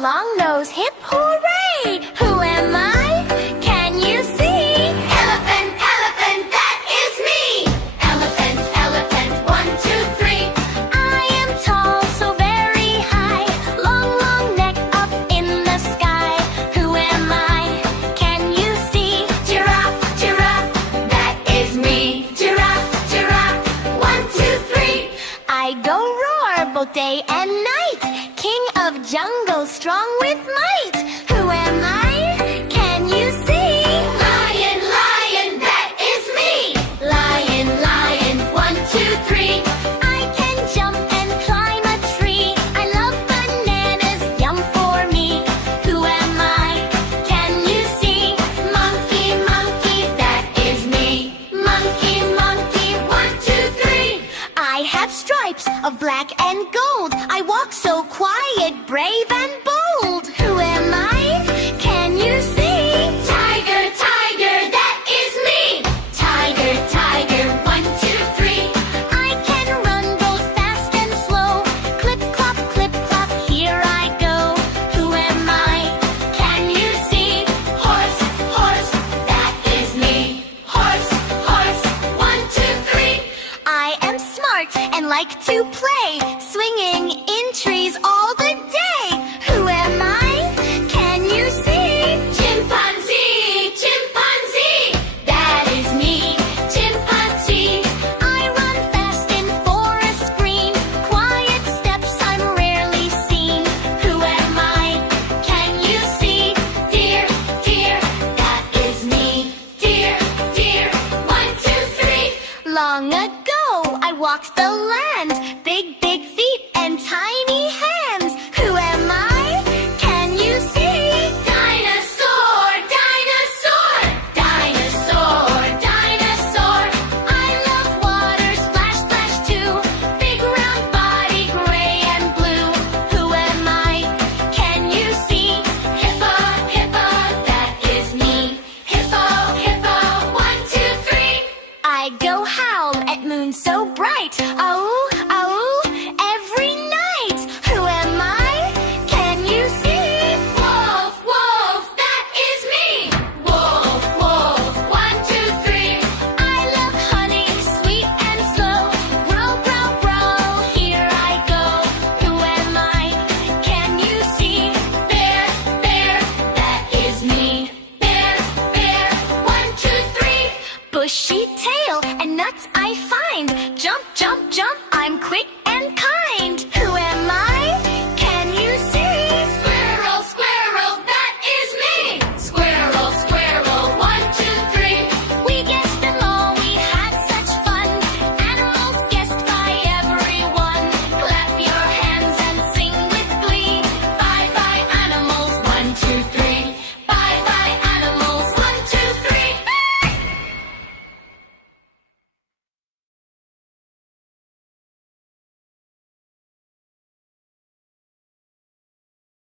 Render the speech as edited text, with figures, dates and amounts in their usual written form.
long nose, hip hooray! Who am I? Can you see? Elephant, elephant, that is me! Elephant, elephant, 1, 2, 3. I am tall, so very high. Long, long neck up in the sky. Who am I? Can you see? Giraffe, giraffe, that is me. Giraffe, giraffe, 1, 2, 3. I go roar both day and night. King of jungle, strong with might. Who am I? Can you see? Lion, lion, that is me. Lion, lion, 1, 2, 3. I can jump and climb a tree. I love bananas, yum for me. Who am I? Can you see? Monkey, monkey, that is me. Monkey, monkey, 1, 2, 3. I have stripes of black and gold. I walk so quiet, brave and bold. Who am I? Can you see? Tiger, tiger, that is me. Tiger, tiger, 1, 2, 3. I can run both fast and slow. Clip, clop, here I go. Who am I? Can you see? Horse, horse, that is me. Horse, horse, 1, 2, 3. I am smart and like to play, swinging in trees all the day. Who am I? Can you see? Chimpanzee, chimpanzee, that is me. Chimpanzee. I run fast in forest green. Quiet steps, I'm rarely seen. Who am I? Can you see? Deer, deer, that is me. Deer, deer, 1, 2, 3. Long ago, I walked the land. Big, big feet and tiny hands. Who am I? Can you see? Dinosaur, dinosaur, dinosaur, dinosaur. I love water, splash, splash too. Big round body, gray and blue. Who am I? Can you see? Hippo, hippo, that is me. Hippo, hippo, 1, 2, 3. I go howl at moon so bright. Oh, oh, every night. Who am I? Can you see? Wolf, wolf, that is me. Wolf, wolf, 1, 2, 3. I love honey, sweet and slow. Growl, growl, growl, here I go. Who am I? Can you see? Bear, bear, that is me. Bear, bear, 1, 2, 3. Bushy tail and nuts I find. Jump, jump, jump, I'm quick